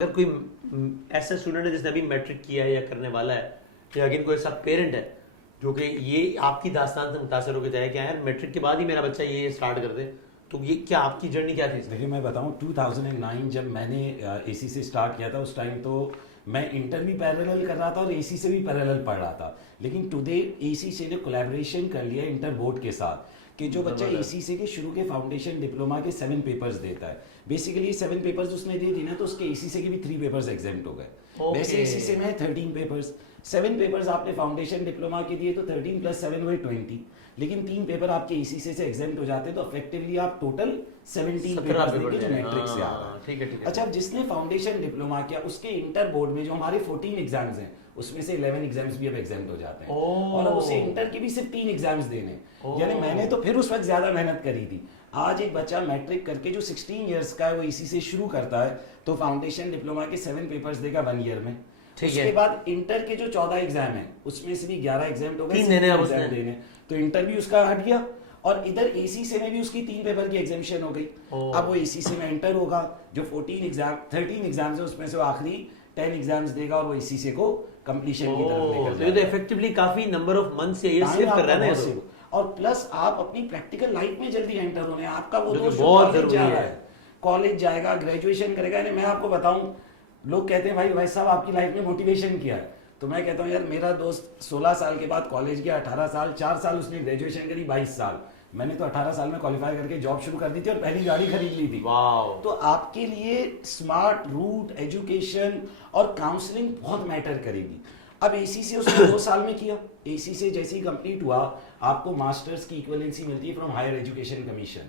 अगर कोई ऐसा स्टूडेंट है जिसने अभी मैट्रिक किया है या करने वाला है या अगेन कोई ऐसा पेरेंट है जो कि ये आपकी दास्तान से मुतासर होकर जाए कि यार मैट्रिक के बाद ही मेरा बच्चा ये स्टार्ट कर दे, तो ये क्या आपकी जर्नी क्या थी? देखिए मैं बताऊं 2009 जब मैंने एसी से स्टार्ट किया था उस टाइम तो मैं इंटर भी पैरेलल कर रहा था और एसी से भी पैरेलल पढ़ रहा था। लेकिन टुडे एसी से ने कोलैबोरेशन कर लिया इंटर बोर्ड के साथ कि जो बच्चा एसी से के शुरू के फाउंडेशन डिप्लोमा के 7 पेपर्स देता है, बेसिकली 7 पेपर्स उसने दे दी ना तो उसके एसी से के भी 3 पेपर्स एग्जाम्प्ट हो गए। वैसे एसी से में 13 पेपर्स, 7 पेपर्स आपने फाउंडेशन डिप्लोमा के दिए तो 13 + 7 हुए 20, लेकिन 3 पेपर आपके एसी से एग्जाम्प्ट हो जाते हैं तो इफेक्टिवली आप टोटल 17 पेपर्स देंगे जो मैट्रिक से आ रहा है। ठीक है। अच्छा, अब जिसने फाउंडेशन डिप्लोमा किया उसके इंटर बोर्ड में जो हमारे 14 एग्जाम्स हैं उसमें से 11 एग्जाम्स भी अब एग्जाम्प्ट हो जाते हैं और अब उसे इंटर के भी सिर्फ 3 एग्जाम्स देने। यानी मैंने तो फिर उस वक्त ज्यादा मेहनत करी थी। आज एक बच्चा मैट्रिक करके जो 16 इयर्स का है वो इसी से शुरू करता है तो फाउंडेशन डिप्लोमा के 7 पेपर्स देगा 1 ईयर में। उसके बाद इंटर के जो 14 एग्जाम है उसमें से भी 11 एग्जाम हो गए, 3 देने तो इंटर भी उसका हट गया और इधर एसी से में भी उसकी 3 पेपर की एग्जामिशन हो गई। अब वो एसी से में इंटर होगा, जो 13 एग्जाम्स है उसमें से वो आखिरी 10 एग्जाम्स देगा और वो एसी से को कंप्लीशन की तरफ लेकर जाएगा। तो इफेक्टिवली काफी नंबर ऑफ मंथ्स या ईयर्स सेव कर रहा है ना। और प्लस आप अपनी प्रैक्टिकल लाइफ में जल्दी एंटर होने, आपका वो दोस्त बहुत जरूरी है, कॉलेज जाएगा, ग्रेजुएशन करेगा। मैं आपको बताऊं, लोग कहते हैं भाई साहब आपकी लाइफ में मोटिवेशन क्या है, तो मैं कहता हूँ यार मेरा दोस्त 16 साल के बाद कॉलेज गया, 18 साल, 4 साल उसने ग्रेजुएशन करी, 22 साल। मैंने तो 18 साल में क्वालिफाई करके जॉब शुरू कर दी थी और पहली गाड़ी खरीद ली थी। तो आपके लिए स्मार्ट रूट, एजुकेशन और काउंसलिंग बहुत मैटर करेगी। अब एसी से उसने 2 साल में किया, एसी से जैसे ही कंप्लीट हुआ आपको मास्टर्स की इक्विवेलेंसी मिलती है from higher education commission.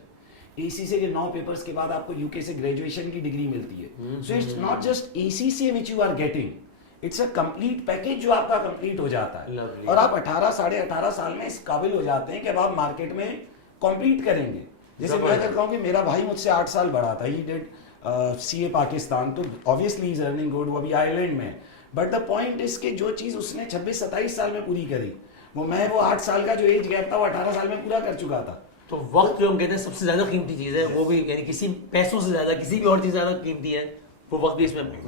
AC से 9 पेपर्स के बाद आपको यूके से ग्रेजुएशन की डिग्री मिलती है। So it's not just AC से which you are getting, it's a complete package जो आपका कंप्लीट हो जाता है। और आप 18 साढ़े 18 साल में इस काबिल हो जाते हैं कि अब आप मार्केट में कॉम्पीट करेंगे। जैसे मैं कहता हूँ कि मेरा भाई मुझसे 8 साल बड़ा था, ही डिड सीए पाकिस्तान, तो ऑब्वियसली इज अर्निंग गुड, वो अभी आयरलैंड में। बट द पॉइंट इज कि जो चीज उसने 26-27 साल में पूरी करी वो 8 साल का जो एज गैप था वो 18 साल में पूरा कर चुका था। तो वक्त जो हम कहते हैं सबसे ज्यादा कीमती चीज है, वो भी यानी किसी पैसों से ज्यादा किसी भी और चीज ज्यादा कीमती है, वो वक्त भी इसमें